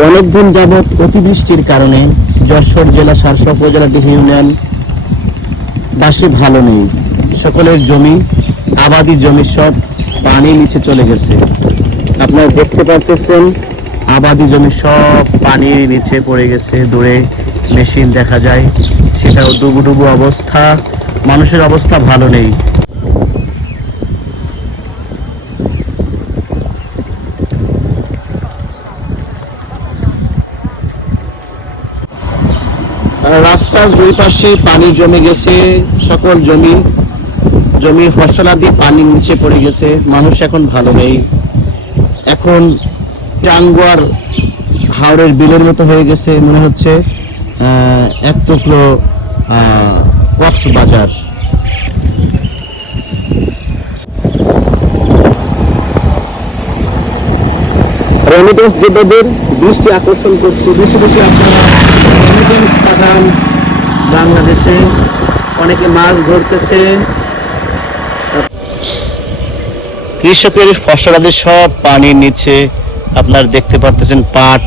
অনেকদিন যাবৎ অতিবৃষ্টির কারণে যশোর জেলা সারসা উপজেলা ইউনিয়ন বাসে ভালো নেই। সকলের জমি, আবাদি জমি সব পানি নিচে চলে গেছে। আপনারা দেখতে পারতেছেন, আবাদি জমি সব পানির নিচে পড়ে গেছে। দূরে মেশিন দেখা যায়, সেটাও ডুবু ডুবু অবস্থা। মানুষের অবস্থা ভালো নেই। রাস্তার দুই পাশে পানি জমে গেছে, সকল জমি, জমির ফসলাদি পানি নিচে পড়ে গেছে, মানুষ এখন ভালো নেই। এখন টাঙ্গুয়ার হাওড়ের বিলের মতো হয়ে গেছে, মনে হচ্ছে এক টুকরো কক্সবাজার। রেমিটেন্স দেবদের দৃষ্টি আকর্ষণ করছে। বেশি বেশি আপনারা রেমিটেন্স পাঠান বাংলাদেশে, অনেকে মাছ ধরতেছে। কৃষকের ফসলাদি সব পানির নিচে আপনার দেখতে পারতেছেন পাট